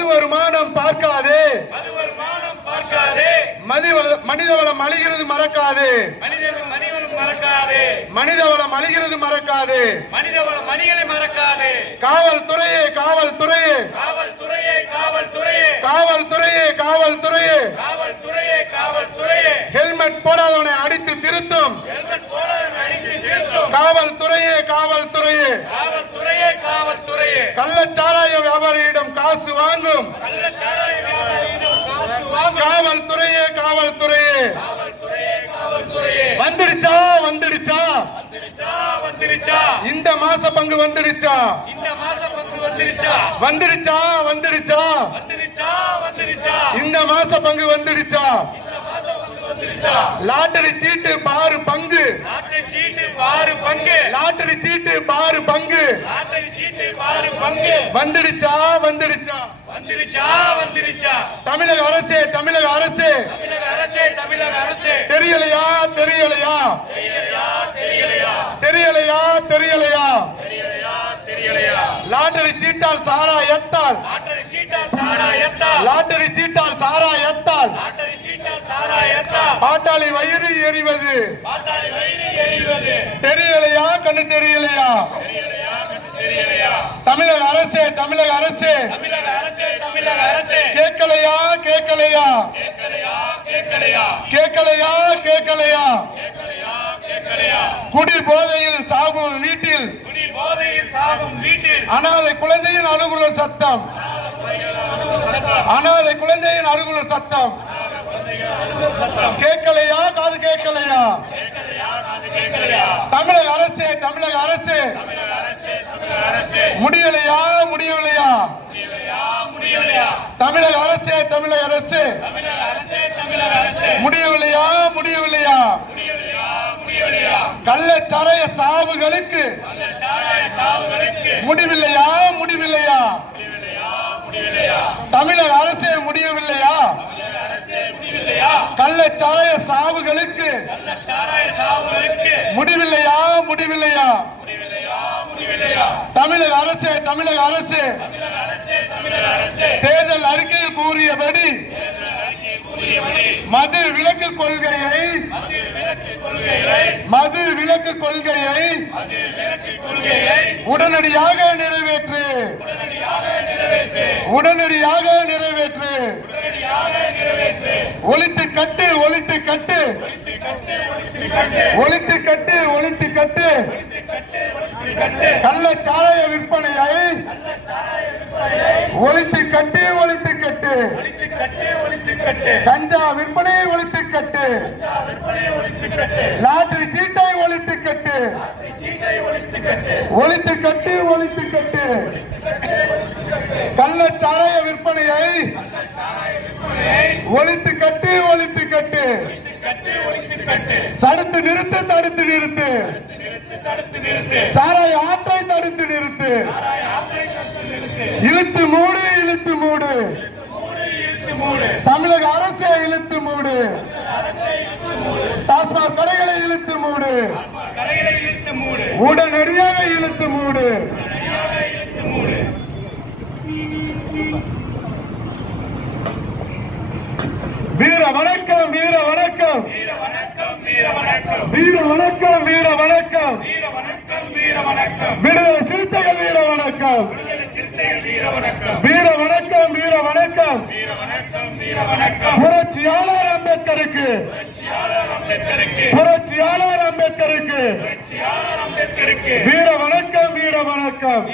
மது வருமானம் பார்க்காதே, மனிதவளம் அழிகிறது மறக்காதே, மனிதவளம் அழிகிறது மறக்காதே, காவல்துறையே காவல்துறையே காவல்துறையே காவல்துறையே ஹெல்மெட் போடாதவனை அடித்து திருத்தும் காவல்துறையே காவல்துறையே கள்ளச்சாராய வியாபாரியிடம் காசு வாங்கும் காவல்துறையே காவல்துறையே வந்துடுச்சா வந்துடுச்சா இந்த மாச பங்கு வந்துடுச்சா வந்துடுச்சா வந்துடுச்சா இந்த மாச பங்கு வந்துடுச்சா லாட்டரி சீட்டு பாரு பங்கு லாட்டரி சீட்டு பாரு பங்கு வந்துடுச்சா வந்துடுச்சா தமிழக அரசே தமிழக அரசே தெரியலையா தெரியலையா தெரியலையா தெரியலையா லாட்டரி சீட்டால் சாரா எத்தால் லாட்டரி சீட்டால் சாரா எத்தால் பாட்டாளி வயிறு எறிவது தெரியலையா கண்ணு தெரியலையா தமிழக அரசே தமிழக அரசே கேட்கலையா கேட்கலையா கேட்கலையா கேட்கலையா குடி போதையில் சாகும் வீட்டில் அனாதை குழந்தையின் அருகுலர் சத்தம் அனாதை குழந்தையின் அருகுலர் சத்தம் கேட்கலையா காது கேட்கலையா தமிழக அரசே தமிழக அரசே முடியலையா முடியலையா தமிழக அரசே தமிழக அரசே முடியவில்லையா முடியவில்லையா கள்ளச்சாராய சாவுகளுக்கு முடிவில்லையா முடிவில்லையா தமிழக அரசே முடியவில்லையா கள்ளச்சாராய சாவுகளுக்கு முடிவில்லையா முடிவில்லையா தமிழக அரசே தமிழக அரசே தேர்தல் அறிக்கையில் கூறியபடி மது விலக்கு கொள்கையை உடனடியாக நிறைவேற்று உடனடியாக நிறைவேற்று ஒழித்து கட்டு ஒழித்து கட்டு ஒழித்து கட்டு ஒழித்து கட்டு கள்ளச்சாராய விற்பனையை ஒழித்து கட்டு ஒழித்து கட்டு கஞ்சா விற்பனையை ஒழித்து கட்டு லாட்டரி சீட்டை ஒழித்து கட்டு ஒழித்து கட்டு ஒழித்து கட்டு கள்ளச்சாராய விற்பனையை ஒழித்து கட்டு ஒழித்து கட்டு தடுத்து நிறுத்து தடுத்து நிறுத்து சாராய ஆற்றை தடுத்து நிறுத்து இழுத்து மூடு இழுத்து மூடு தமிழக அரசே இழுத்து மூடு டாஸ்மாக் கடைகளை இழுத்து மூடு உடனடியாக இழுத்து மூடு வீர வணக்கம் வீர வணக்கம் வீர வணக்கம் வீர வணக்கம் விடுதலை சிறுத்தைகள் வீர வணக்கம் வீர வணக்கம் வீர வணக்கம் புரட்சியாளர் அம்பேத்கருக்கு புரட்சியாளர் அம்பேத்கருக்கு வீர வணக்கம் வீர வணக்கம்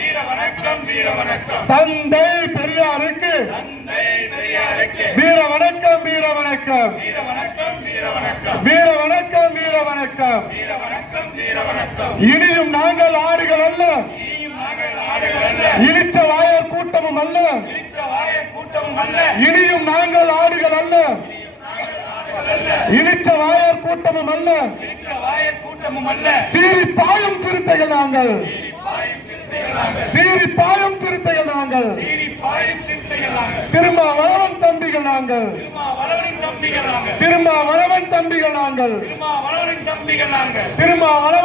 தந்தை பெரியாருக்கு வீர வணக்கம் வீர வணக்கம் வீர வணக்கம் வீர வணக்கம் இனியும் நாங்கள் ஆடுகள் அல்ல இழிச்ச வாயர் கூட்டமும் அல்ல இனியும் நாங்கள் ஆடுகள் அல்ல இழிச்ச வாயர் கூட்டமும் அல்ல சீறி பாயும் சிறுத்தைகள் நாங்கள் சீறி பாயும் சிறுத்தைகள் நாங்கள் திருமாவளவன் தம்பிகள் நாங்கள் திருமாவளவன் தம்பிகள் நாங்கள் திருமாவளவன்